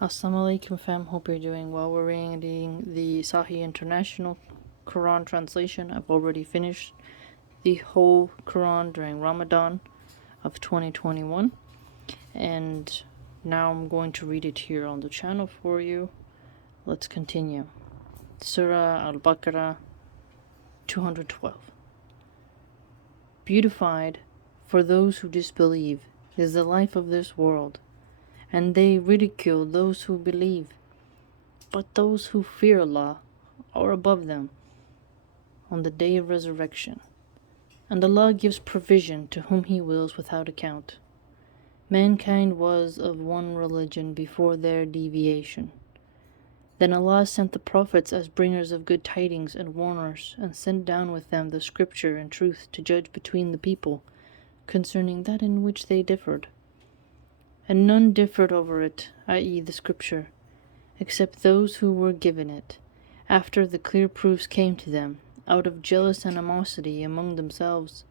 Assalamu alaikum fam, hope you're doing well. We're reading the Saheeh International Quran translation. I've already finished the whole Quran during Ramadan of 2021, and now I'm going to read it here on the channel for you. Let's continue. Surah Al-Baqarah 212. Beautified for those who disbelieve is the life of this world, and they ridicule those who believe. But those who fear Allah are above them on the day of resurrection, and Allah gives provision to whom He wills without account. Mankind was of one religion before their deviation. Then Allah sent the prophets as bringers of good tidings and warners, and sent down with them the scripture and truth to judge between the people concerning that in which they differed. And none differed over it, i.e. the scripture, except those who were given it, after the clear proofs came to them, out of jealous animosity among themselves.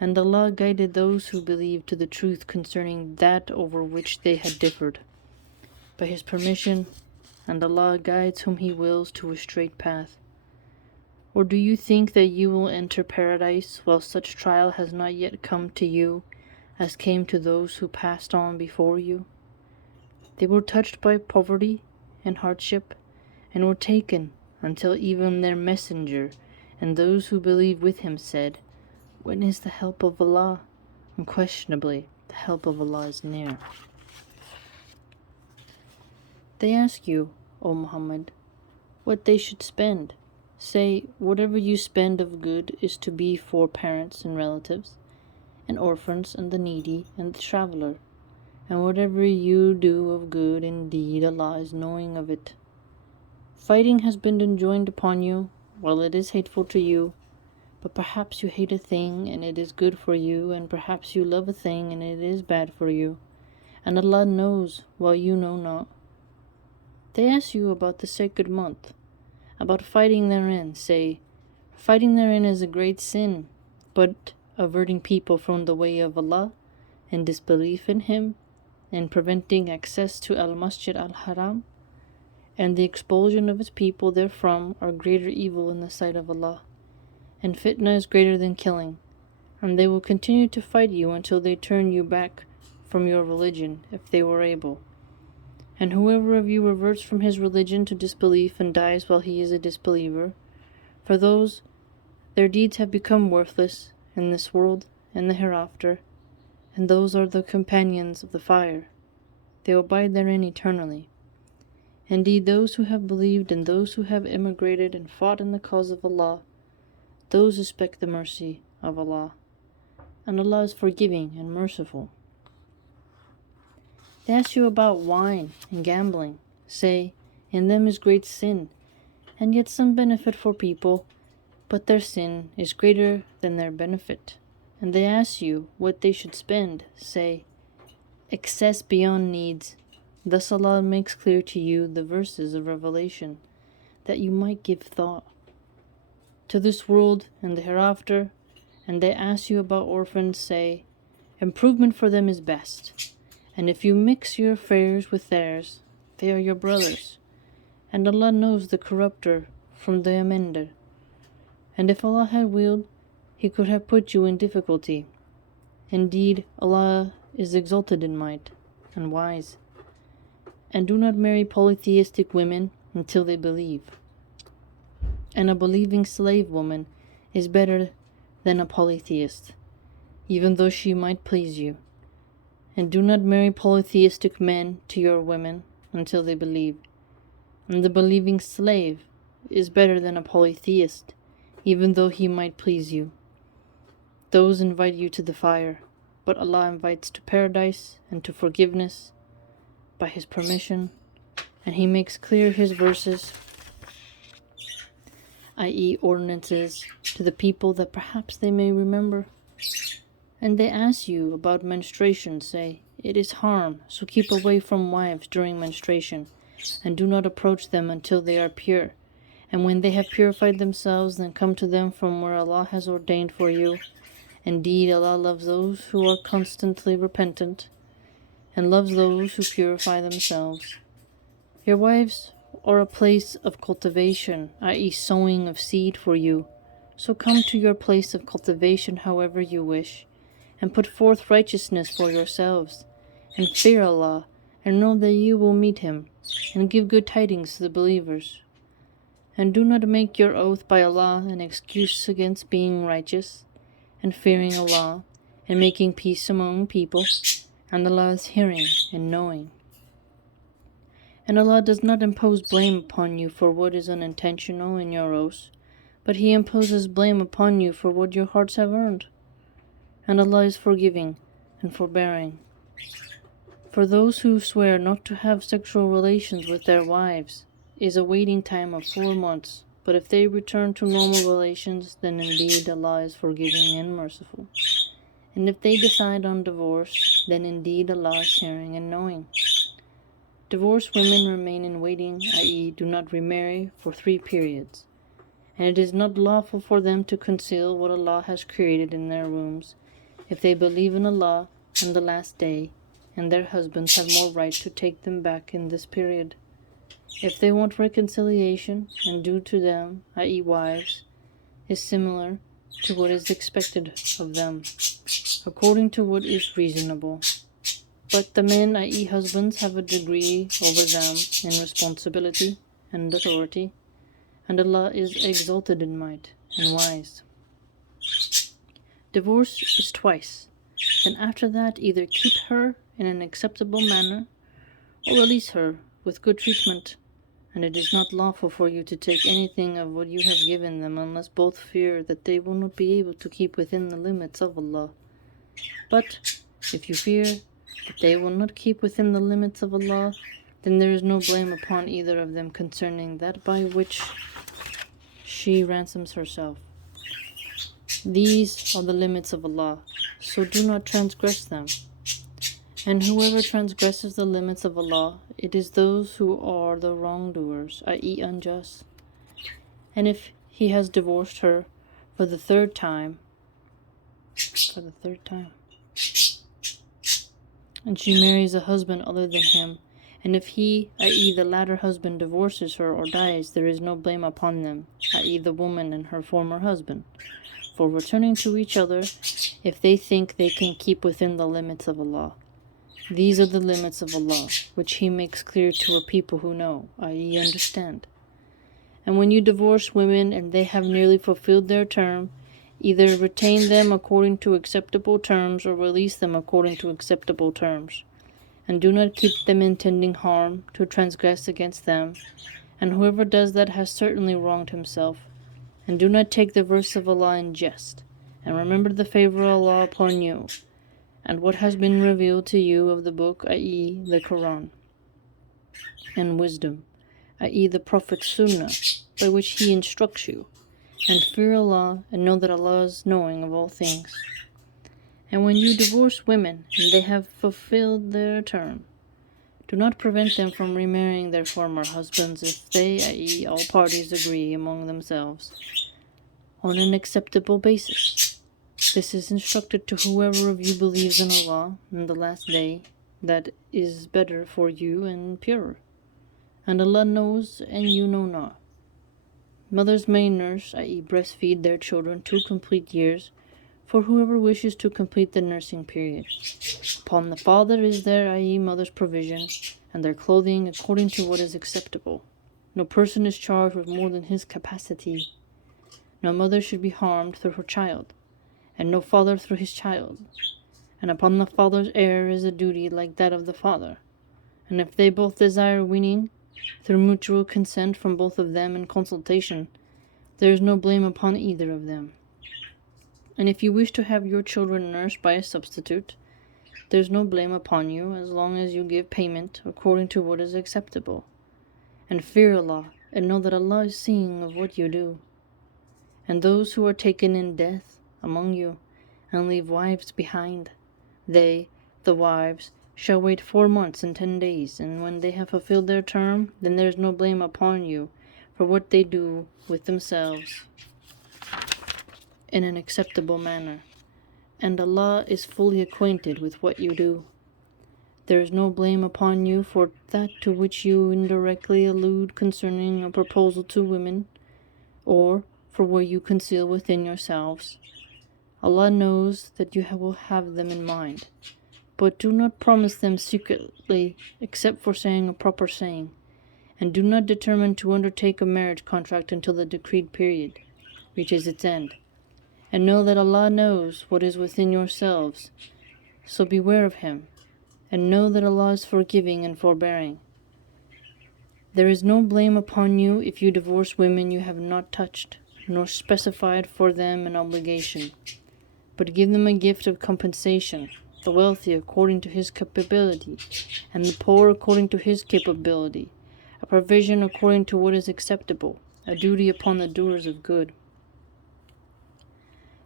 And Allah guided those who believed to the truth concerning that over which they had differed, by His permission, and Allah guides whom He wills to a straight path. Or do you think that you will enter paradise while such trial has not yet come to you, as came to those who passed on before you? They were touched by poverty and hardship, and were taken until even their messenger and those who believed with him said, "When is the help of Allah?" Unquestionably, the help of Allah is near. They ask you, O Muhammad, what they should spend. Say, whatever you spend of good is to be for parents and relatives, and orphans and the needy and the traveler. And whatever you do of good, indeed Allah is knowing of it. Fighting has been enjoined upon you, while it is hateful to you. But perhaps you hate a thing and it is good for you, and perhaps you love a thing and it is bad for you. And Allah knows while you know not. They ask you about the sacred month, about fighting therein. Say, fighting therein is a great sin, but averting people from the way of Allah and disbelief in Him, and preventing access to Al-Masjid Al-Haram and the expulsion of its people therefrom are greater evil in the sight of Allah. And fitna is greater than killing, and they will continue to fight you until they turn you back from your religion, if they were able. And whoever of you reverts from his religion to disbelief and dies while he is a disbeliever, for those, their deeds have become worthless in this world and the hereafter, and those are the companions of the fire. They will abide therein eternally. Indeed, those who have believed and those who have emigrated and fought in the cause of Allah, those expect the mercy of Allah, and Allah is forgiving and merciful. They ask you about wine and gambling. Say, in them is great sin, and yet some benefit for people, but their sin is greater than their benefit. And they ask you what they should spend. Say, excess beyond needs. Thus Allah makes clear to you the verses of revelation, that you might give thought to this world and the hereafter. And they ask you about orphans. Say, improvement for them is best. And if you mix your affairs with theirs, they are your brothers. And Allah knows the corrupter from the amender. And if Allah had willed, He could have put you in difficulty. Indeed, Allah is exalted in might and wise. And do not marry polytheistic women until they believe. And a believing slave woman is better than a polytheist, even though she might please you. And do not marry polytheistic men to your women until they believe. And the believing slave is better than a polytheist, even though he might please you. Those invite you to the fire, but Allah invites to paradise and to forgiveness by His permission, and He makes clear His verses, i.e. ordinances, to the people that perhaps they may remember. And they ask you about menstruation. Say, it is harm, so keep away from wives during menstruation, and do not approach them until they are pure. And when they have purified themselves, then come to them from where Allah has ordained for you. Indeed, Allah loves those who are constantly repentant, and loves those who purify themselves. Your wives are a place of cultivation, i.e., sowing of seed for you. So come to your place of cultivation however you wish, and put forth righteousness for yourselves, and fear Allah, and know that you will meet Him, and give good tidings to the believers. And do not make your oath by Allah an excuse against being righteous, and fearing Allah, and making peace among people, and Allah is hearing and knowing. And Allah does not impose blame upon you for what is unintentional in your oaths, but He imposes blame upon you for what your hearts have earned. And Allah is forgiving and forbearing. For those who swear not to have sexual relations with their wives is a waiting time of 4 months, but if they return to normal relations, then indeed Allah is forgiving and merciful. And if they decide on divorce, then indeed Allah is hearing and knowing. Divorced women remain in waiting, i.e., do not remarry for 3 periods. And it is not lawful for them to conceal what Allah has created in their wombs, if they believe in Allah and the last day, and their husbands have more right to take them back in this period. If they want reconciliation, and due to them, i.e., wives, is similar to what is expected of them, according to what is reasonable. But the men, i.e., husbands, have a degree over them in responsibility and authority, and Allah is exalted in might and wise. Divorce is twice, then after that either keep her in an acceptable manner, or release her with good treatment, and it is not lawful for you to take anything of what you have given them unless both fear that they will not be able to keep within the limits of Allah. But if you fear that they will not keep within the limits of Allah, then there is no blame upon either of them concerning that by which she ransoms herself. These are the limits of Allah, so do not transgress them. And whoever transgresses the limits of Allah, it is those who are the wrongdoers, i.e., unjust. And if he has divorced her for the third time, and she marries a husband other than him, and if he, i.e., the latter husband, divorces her or dies, there is no blame upon them, i.e., the woman and her former husband, for returning to each other if they think they can keep within the limits of Allah. These are the limits of Allah, which He makes clear to a people who know, i.e., understand. And when you divorce women and they have nearly fulfilled their term, either retain them according to acceptable terms or release them according to acceptable terms. And do not keep them intending harm to transgress against them, and whoever does that has certainly wronged himself. And do not take the verse of Allah in jest, and remember the favor of Allah upon you, and what has been revealed to you of the book, i.e., the Qur'an, and wisdom, i.e., the Prophet's Sunnah, by which he instructs you, and fear Allah, and know that Allah is knowing of all things. And when you divorce women, and they have fulfilled their term, do not prevent them from remarrying their former husbands if they, i.e., all parties, agree among themselves on an acceptable basis. This is instructed to whoever of you believes in Allah and the last day, that is better for you and purer. And Allah knows, and you know not. Mothers may nurse, i.e., breastfeed their children 2 complete years, for whoever wishes to complete the nursing period. Upon the father is their, i.e., mother's provision, and their clothing according to what is acceptable. No person is charged with more than his capacity. No mother should be harmed through her child, and no father through his child. And upon the father's heir is a duty like that of the father. And if they both desire weaning, through mutual consent from both of them and consultation, there is no blame upon either of them. And if you wish to have your children nursed by a substitute, there is no blame upon you as long as you give payment according to what is acceptable. And fear Allah, and know that Allah is seeing of what you do. And those who are taken in death among you, and leave wives behind, they, the wives, shall wait 4 months and 10 days, and when they have fulfilled their term, then there is no blame upon you for what they do with themselves in an acceptable manner, and Allah is fully acquainted with what you do. There is no blame upon you for that to which you indirectly allude concerning a proposal to women, or for what you conceal within yourselves. Allah knows that you will have them in mind, but do not promise them secretly except for saying a proper saying, and do not determine to undertake a marriage contract until the decreed period reaches its end. And know that Allah knows what is within yourselves, so beware of Him, and know that Allah is forgiving and forbearing. There is no blame upon you if you divorce women you have not touched, nor specified for them an obligation, but give them a gift of compensation, the wealthy according to his capability, and the poor according to his capability, a provision according to what is acceptable, a duty upon the doers of good.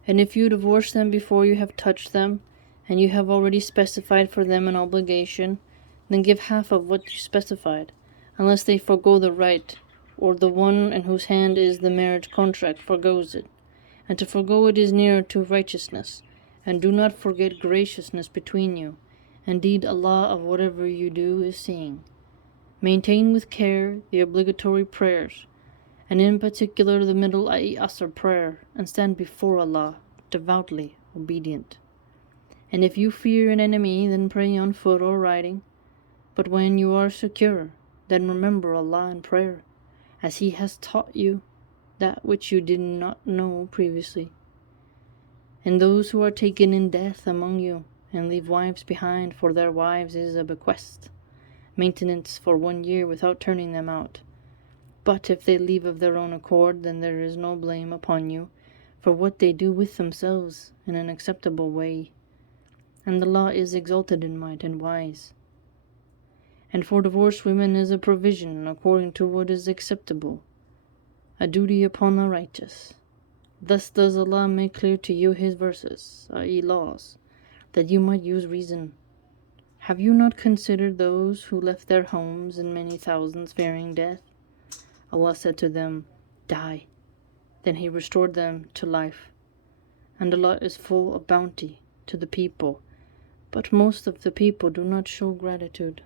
And if you divorce them before you have touched them, and you have already specified for them an obligation, then give half of what you specified, unless they forego the right, or the one in whose hand is the marriage contract forgoes it. And to forego it is nearer to righteousness. And do not forget graciousness between you. Indeed, Allah of whatever you do is seeing. Maintain with care the obligatory prayers, and in particular the middle Asr prayer, and stand before Allah, devoutly obedient. And if you fear an enemy, then pray on foot or riding. But when you are secure, then remember Allah in prayer, as He has taught you that which you did not know previously. And those who are taken in death among you, and leave wives behind, for their wives is a bequest, maintenance for 1 year without turning them out. But if they leave of their own accord, then there is no blame upon you for what they do with themselves in an acceptable way. And Allah is exalted in might and wise. And for divorced women is a provision according to what is acceptable, a duty upon the righteous. Thus does Allah make clear to you His verses, i.e. laws, that you might use reason. Have you not considered those who left their homes in many thousands fearing death? Allah said to them, Die. Then He restored them to life. And Allah is full of bounty to the people, but most of the people do not show gratitude.